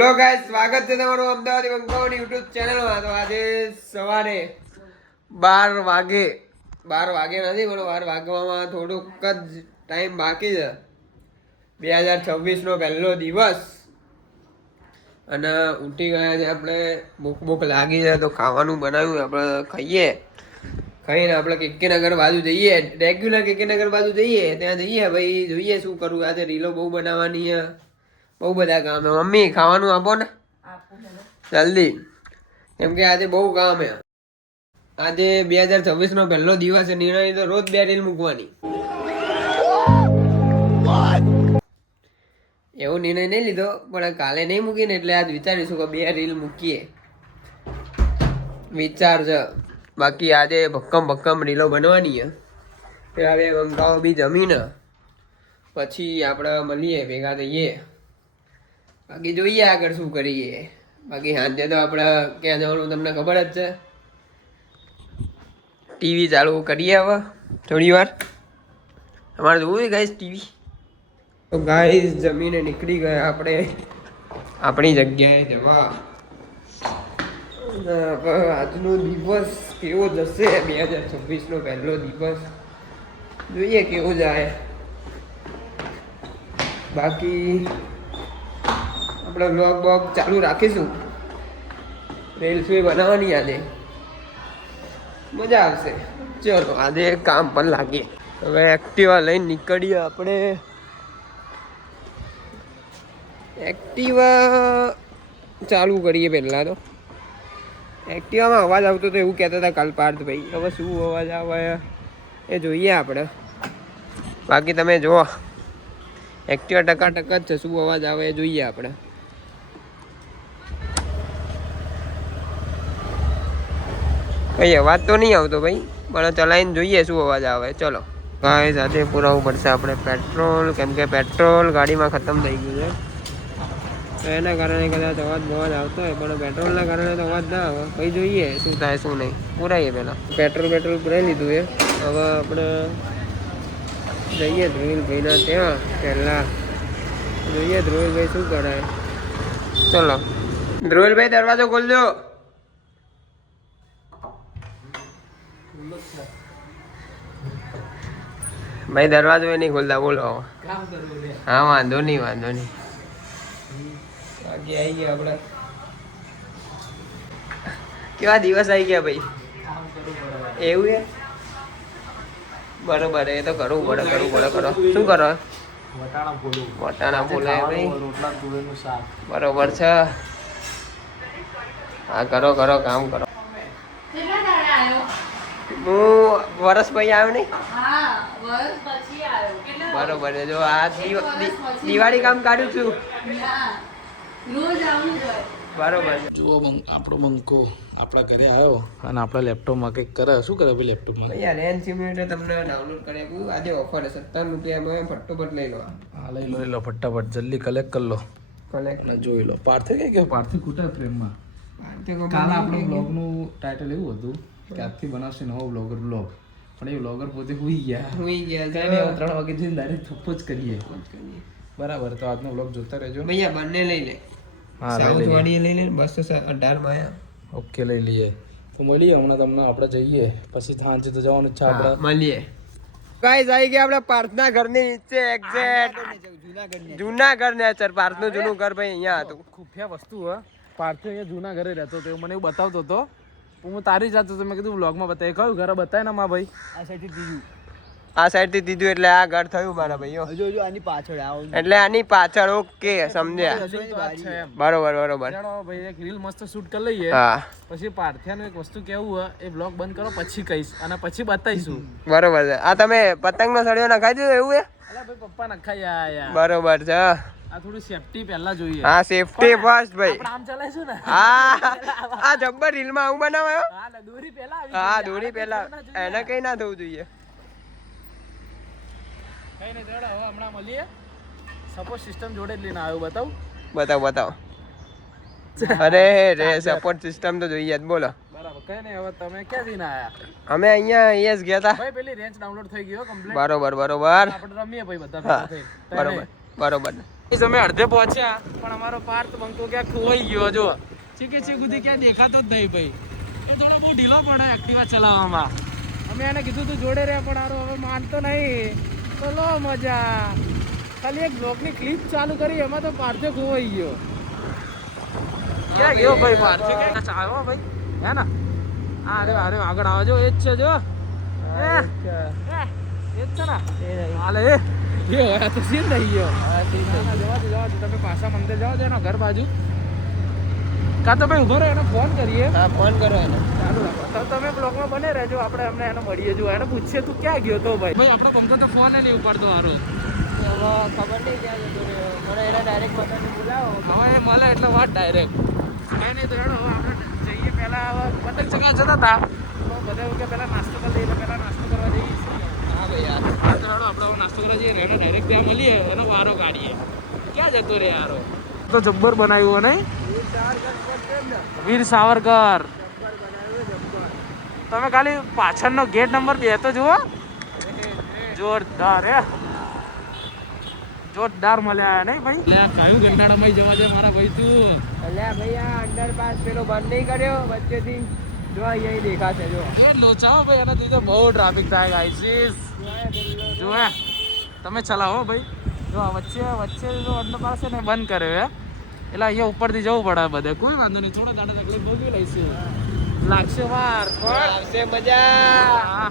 Hello guys, સ્વાગત છે તમારું અમદાવાદી બંકાઓની યુટ્યુબ ચેનલમાં. તો આજે સવારે 12 વાગે નથી પણ 12 વાગવામાં થોડુંક જ ટાઈમ બાકી છે. 2026 નો પહેલો દિવસ અને ઉઠી ગયા છે આપણે. ભૂખ લાગી છે તો ખાવાનું બનાવ્યું, આપણે ખાઈને આપણે કેકેનગર બાજુ જઈએ. રેગ્યુલર કેકેનગર બાજુ જઈએ, ત્યાં જઈએ ભાઈ, જોઈએ શું કરવું. આજે રીલો બહુ બનાવવાની છે, બહુ બધા કામ છે. મમ્મી ખાવાનું આપો ને જલ્દી, કેમ કે આજે બહુ કામ છે. આજે 2026 નો પહેલો દિવસ છે. નિર્ણય તો રોજ 2 રીલ મૂકવાની. એવો નિર્ણય નહીં લીધો, પણ કાલે નહીં મૂકીને એટલે આજ વિચારીશું કે 2 રીલ મૂકીએ. વિચાર છે. બાકી આજે ભક્કમ રીલો બનવાની છે. હવે મંગાવો બી જમીને પછી આપણે મળીએ, ભેગા થઈએ. બાકી જોઈએ આગળ શું કરીએ. બાકી સાંજે તો આપણે ક્યાં જવાનું તમને ખબર જ છે. ટીવી ચાલુ કરીએ હવે થોડી વાર. તમારે જોવું છે ગાઈસ ટીવી? તો ગાઈસ જમીને નીકળી ગયા આપણે આપણી જગ્યાએ જવા. આજનો દિવસ કેવો જશે? 2026 નો પહેલો દિવસ, જોઈએ કેવું જાય. બાકી આપણે બ્લોગ ચાલુ રાખીશું. રીલ્સ બી બનાવવાની આજે, મજા આવશે. ચલો આજે કામ પર લાગીએ. હવે એક્ટિવા લઈને નીકળીએ આપણે. એક્ટિવા ચાલુ કરીએ પહેલાં તો. એક્ટિવામાં અવાજ આવતો તો એવું કહેતા હતા કાલ પાર્થભાઈ. હવે શું અવાજ આવે એ જોઈએ આપણે. બાકી તમે જુઓ, એક્ટિવા ટકા જ છે. શું અવાજ આવે એ જોઈએ આપણે. કઈ અવાજ તો નહીં આવતો ભાઈ, પણ ચલાવીને જોઈએ શું અવાજ આવે. ચલો ગાઈસ, સાથે પુરાવવું પડશે આપણે પેટ્રોલ, કેમ કે પેટ્રોલ ગાડીમાં ખતમ થઈ ગયું છે. તો એના કારણે કદાચ અવાજ આવતો હોય, પણ પેટ્રોલના કારણે તો અવાજ ના આવે. પછી જોઈએ શું થાય શું નહીં. પુરાઈએ પહેલાં પેટ્રોલ પુરાઈ લીધું છે. હવે આપણે જઈએ ધ્રુવીલભાઈના ત્યાં. પહેલાં જોઈએ ધ્રુવીલભાઈ શું કરાય. ચલો ધ્રુવીલભાઈ, દરવાજો ખોલજો. ભાઈ દરવાજો એ નહીં ખોલતા, બોલો. હા વાંધો નહીં. બાકી આવી ગયા આપણે. કેવા દિવસ આવી ગયા ભાઈ. એવું છે? બરોબર, એ તો કરવું પડે. કરો શું કરો? વટાણા ફોલે ભાઈ. બરોબર છે. હા કરો કામ કરો. હું વરસ પછી આવ્યો નહીં. બરોબર છે. જો આ દિવાળી કામ કાઢ્યું છું. બરોબર છે. જુઓ આપણો બંકો આપણા ઘરે આવ્યો અને આપણા લેપટોપમાં કંઈક કરે. શું કરે ભાઈ લેપટોપમાં? યાર રેન સિમ્યુલેટર તમને ડાઉનલોડ કરી આપું. આજે ઓફર છે 57 રૂપિયામાં. ફટાફટ લઈ લો. હા લઈ લો ફટાફટ, જલ્દી કલેક્ટ કરી લો. અને જોઈ લો. પાર્થિવ કે પાર્થિવ ખૂટે ફ્રેમમાં. કાલે આપણું બ્લોગનું ટાઇટલ એવું હતું કે આજથી બનાવશે નવો બ્લોગ. પણ એ બ્લોગર પોતે હુઈ ગયા. કાંઈ નહીં, 3 વાગે જઈને ડાયરેક્ટ થપ્પો જ કરીએ. બરાબર, તો આજનો બ્લોગ જોતા રહેજો. ભૈયા બંને લઈ લે. હા સાઉથ વાળી લઈ લે. 218 માં આયા. ઓકે લઈ લઈએ. તો મળીએ હમણાં તમને. આપણે જઈએ પછી સાંજે તો જવાનું છે આપણે. મળીએ ગાઈસ. આવી ગયા આપણે પાર્થના ઘરની નીચે. Exact Junagadh nature. પાર્થનું જૂનું ઘર ભાઈ અહીંયા હતું. ખુફિયા વસ્તુ હે. પાર્થિવ અહીંયા જૂના ઘરે રહેતો હતો, મને એવું બતાવતો હતો. હું તારી જાતો તો મેં કીધું વ્લોગમાં બતાવી. કયું ઘર બતાય ને માં ભાઈ? આ સાઈડ થી દીધું એટલે આ ઘર થયું મારા ભાઈઓ. આની પાછળ એટલે આની પાછળ. ઓકે સમજ્યા. બરોબર. ભાઈ એક રીલ મસ્ત શૂટ કરી લઈએ. હા પછી પાર્થિયાનું એક વસ્તુ કેવું હોય એ બ્લોગ બંધ કરો પછી કહીશ અને પછી બતાવીશું. બરોબર છે. આ તમે પતંગ નો સળિયો નખાઈ દીધો એવું છે? અલા ભાઈ પપ્પા નખાઈ આયા. બરોબર છે. આ થોડી સેફટી પહેલા જોઈએ. હા સેફટી ફર્સ્ટ ભાઈ. આપણે આમ ચલાઈશું ને. આ જબ્બર રીલ માં આવું બનાવાયો. હા દોરી પહેલા આવી. હા દોરી પહેલા. એને કઈ ના થવું જોઈએ. કઈ નહીં જોડે. હવે હમણાં મળીએ. સપોર્ટ સિસ્ટમ જોડે જ લઈને આવ્યો. બતાવો. અરે રે સપોર્ટ સિસ્ટમ તો જોઈએ જ. બોલો. બરાબર. કઈ નહીં. હવે તમે ક્યાં જઈને આયા? અમે અહીંયા ES ગયા હતા ભાઈ. પેલી રેન્જ ડાઉનલોડ થઈ ગયો કમ્પ્લીટ. બરોબર. આપણે રમીએ ભાઈ બધા ભેગા થઈને. બરોબર. બરોબર. અમે અડધે પહોંચ્યા પણ અમારો પાર્થ બંકો ક્યાં ખોવાઈ ગયો. જો ચીકે સુધી ક્યાં દેખાતો જ નહીં ભાઈ. એ થોડો બહુ ઢીલો પડે એક્ટિવા ચલાવવામાં. અમે એને કીધું તું જોડે રહે પણ આરો હવે માનતો નહીં. તો લો મજા, ખાલી એક બ્લોગની ક્લિપ ચાલુ કરી એમાં તો પાર્થે ખોવાઈ ગયો. ક્યાં ગયો ભાઈ પાર્થે? ક્યાં આવ્યો ભાઈ? હે ને અરે આગળ આવજો. એ જ છે જો, એ જ છે ને. હાલે એ તો સીન થઈ ગયો. જવા દો તમે પાછા મંદિર જાઓ છો એના ઘર બાજુ. કાં તો ભાઈ ઉભો રહો, એને ફોન કરીએ. હા, ફોન કરો એને. ચાલુ રાખો તો તમે બ્લોગમાં બને રહેજો. આપણે એમને એને મળીએ. જો એને પૂછીએ તું ક્યાં ગયો તો ભાઈ. ભાઈ આપણો પંખો તો ફોન નહીં ઉપાડતો હારો. હવે ખબર નહીં ક્યાં જતો રહ્યો. મને એને ડાયરેક્ટ પતંગ બોલાવો. હવે એ મળે એટલે વાત ડાયરેક્ટ. કંઈ નહીં તો હેડો હવે આપણે જઈએ. પહેલાં પતંગ ચગવા જતા હતા તો બધા એવું કે પહેલાં નાસ્તો કરી લઈએ. પહેલાં નાસ્તો કરવા જઈએ. હા ભાઈ યાર. હા તો હેડો આપણે નાસ્તો કરવા જઈએ. એને ડાયરેક્ટ ત્યાં મળીએ, એનો વારો કાઢીએ. ક્યાં જતો રે યારો? તો જબ્બર બનાવ્યું નહીં? વીર સાવરકર. તમે ખાલી પાછળનો ગેટ નંબર 2 તો જુઓ. જોરદાર હે, જોરદાર મળ્યા નહીં ભાઈ? કયું ગંડાળામાં જવા દે મારા ભાઈ તું. અલ્યા ભાઈ આ અંડરપાસ પેલો બંધ નહીં કર્યો વચ્ચેથી. જો અહીંયા દેખાશે જો. એ લોચાઓ ભાઈ, એના લીધે બહુ ટ્રાફિક થાય ગાઈસીસ. જો હે તમે ચલાવો ભાઈ. જો વચ્ચે જો અંડરપાસ છે ને બંધ કર્યો હે, એટલે અહીંયા ઉપરથી જવું પડે બધે. કોઈ વાંધો નહીં, થોડા દાડા તકલીફ ભોગવી લઈશું. લાગશે વાર પણ આવશે મજા. હા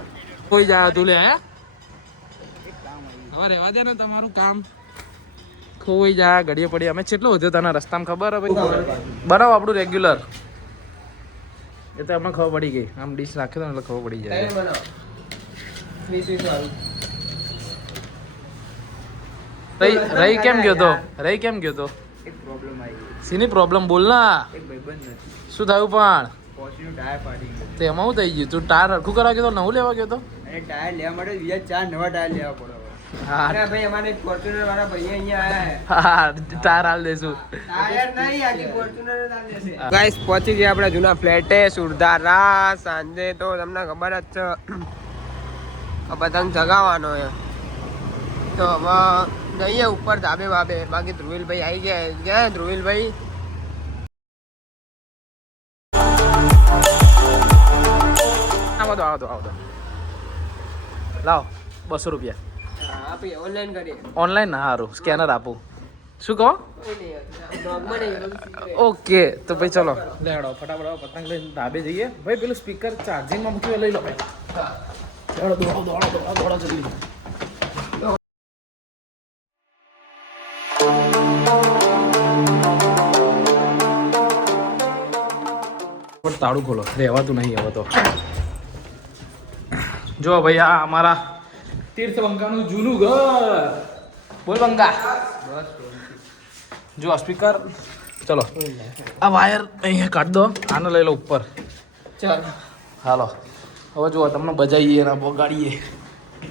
કોઈ જાય તું લે હે. હવે રહેવા દે ને તમારું કામ. ખોવાઈ જાય ઘડીએ પડી. અમે કેટલો વધ્યો તને રસ્તામાં ખબર હે ભાઈ? બનાવો આપણું રેગ્યુલર. એ તો અમને ખબર પડી ગઈ. આમ ડીશ નાખ્યો ને એટલે ખબર પડી જાય. રહી કેમ ગયો તો? રહી કેમ ગયો તો? એક પ્રોબ્લેમ આવી. સીની પ્રોબ્લેમ બોલ ના. એક ભાઈબંધ નથી. શું થયું પણ? પોર્ચ્યુનર ટાયર ફાટી ગયું. તે એમાં શું થઈ ગયું? તું ટાયર હરખું કરાવ ગયો તો નવું લેવા ગયો તો? અને ટાયર લેવા માટે બીજા 4 નવા ટાયર લેવા પડે. હા અરે ભાઈ અમારે ફોર્ચ્યુનર વાળા ભાઈ અહીંયા આયા છે. હા ટાયર હાલ દેશું. ટાયર નહીં, આખી ફોર્ચ્યુનર જ આલ દેશે. ગાઈસ પહોંચી ગયા આપણા જૂના ફ્લેટે સુરધારા. સાંજે તો તમને ખબર જ છે પતંગ ચગાવવાનો છે. તો હવે જઈએ ઉપર ધાબે બાબે. બાકી ધ્રુવીલભાઈ આવી ગયા. ક્યાં ધ્રુવીલભાઈ? આવો તો લાવો 200 રૂપિયા. આપી ઓનલાઈન કરીએ. ઓનલાઈન ના સારું, સ્કેનર આપું. શું કહો? ઓકે તો ભાઈ ચલો લેડો ફટાફટ પતંગ લઈને ધાબે જઈએ. ભાઈ પેલું સ્પીકર ચાર્જિંગમાં મૂકી લઈ લો ભાઈ. દોડો જલ્દી. તાળું ખોલો, રહેવાતું નહીં હવે તો. જો ભાઈ આ અમારા તીર્થ બંકાનું જૂનું ઘર. બોલ બંકા. જો સ્પીકર. ચલો આ વાયર અહીંયા કાઢ દો. આને લઈ લો ઉપર. ચાલ હાલો હવે જુઓ તમને બજાવીએ ને બગાડીએ.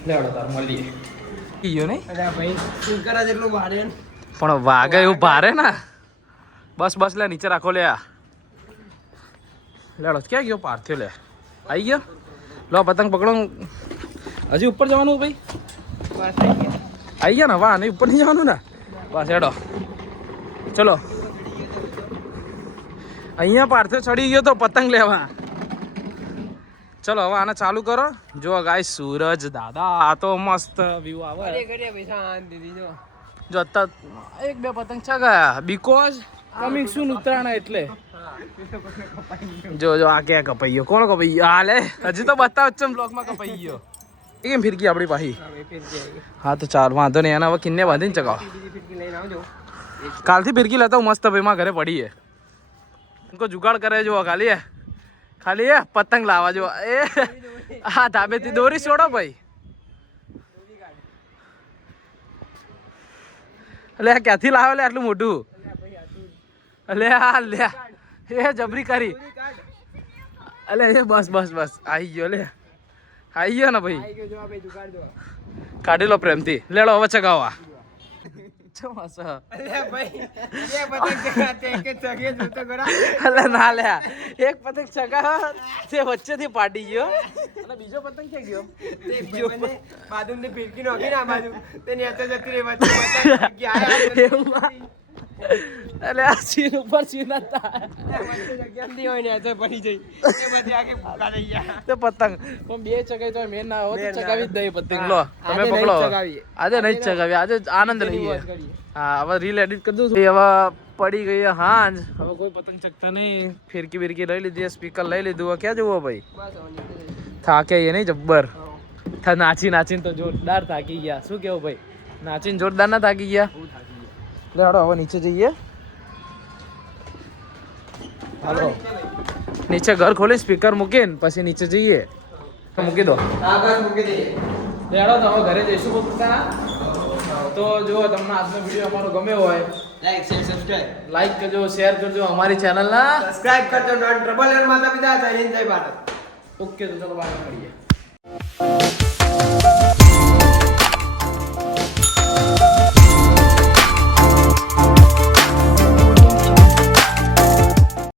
લેવડો તાર મળીએ. ગયો નહીં ભાઈ સ્પીકર જ એટલું ભારે ને. પણ વાગે એવું ભારે ને. બસ લે નીચે રાખો લે. લેડો ક્યાં ગયો પાર્થિવ? લે આવી ગયો. લો પતંગ પકડો. હજી ઉપર જવાનું ભાઈ? આવી ગયા ને? વાહ નહીં ઉપર નહીં જવાનું ને? બસ હેડો ચલો. અહીંયા પાર્થિવ ચડી ગયો તો પતંગ લેવા. ચલો હવે આને ચાલુ કરો. જો ગાય સૂરજ દાદા આ તો મસ્ત વ્યૂ આવે. જો અત્યારે 1-2 પતંગ ચગાયા બીકોઝ કમિંગ સૂન ઉત્તરાયણ એટલે. જો આ ક્યાં કપાઈ ગયો? કોણ કપાઈ ગયો? હાલે હજી તો બતાવ છે બ્લોકમાં કપાઈ ગયો. કેમ ફિરકી આપણી પાછી? હા તો ચાલ વાંધો નહીં. એને હવે કિન્ને બાંધીને ચગાવો. કાલથી ફિરકી લેતા હું મસ્ત ભાઈ માં ઘરે પડીએ. ઉनको જુગાડ કરે જો ખાલી એ પતંગ લાવવા જો. એ હા ધાબેથી દોરી છોડો ભાઈ. એટલે ક્યાંથી લાવ્યો લે આટલું મોટું? લે હા લે એ જબરી કરી. અલે બસ આવી ગયો. લે આવી ગયો ને ભાઈ. કાઢી લો પ્રેમથી. લેડો હવે ચગાવવા. ચમ હશે અલ્યા ભાઈ બે પતંગ ચગાતે કે ચગે જો તો ગરા અલે ના લે એક પતંગ ચગા તે વચ્ચેથી પાડી ગયો અને બીજો પતંગ ક્યાં ગયો તે બીજો બાદુમ ને ફિરકી નોખી ના બાજુ તે નેતે જતી રે વચ્ચે પતંગ ગયા અલે આ સીન ઉપર સીન હતા વચ્ચે જગ્યા ની હોય ને તો પડી જઈ તે બધી આગે ભૂકા થઈ ગયા તે પતંગ પણ બે ચગાઈ તો મેન ના હોય તો ચગાવી જ દઈ પતંગ લો તમે આજે પકડો નહીં ચગાવીએ. આજે નહીં ચગાવી આજે આનંદ લઈએ હા હવે રીલ એડિટ કરી દઉં હવે પડી ગઈ હાંજ હવે કોઈ પતંગ ચગતા નહીં ફિરકી બિરકી લઈ લીધી સ્પીકર લઈ લીધું હવે ક્યાં જવું ભાઈ થાકે એ નહીં જબ્બર નાચી નાચીને તો જોરદાર થાકી ગયા શું કેવું ભાઈ નાચીને જોરદાર ના થાકી ગયા લે હાડો હવે નીચે જઈએ હાલો નીચે ઘર ખોલી સ્પીકર મૂકીને પછી નીચે જઈએ મૂકી દો આ બસ મૂકી દઈએ લે હાડો તો હવે ઘરે જઈશું પોતાના તો જો તમને આજનો વિડીયો અમારો ગમ્યો હોય લાઈક શેર સબસ્ક્રાઇબ લાઈક કરજો શેર કરજો અમારી ચેનલના સબસ્ક્રાઇબ કરજો નોન ટ્રબલ એર માતા પિતા જય હિન્દ જય ભારત ઓકે તો ચલો બાય મળીએ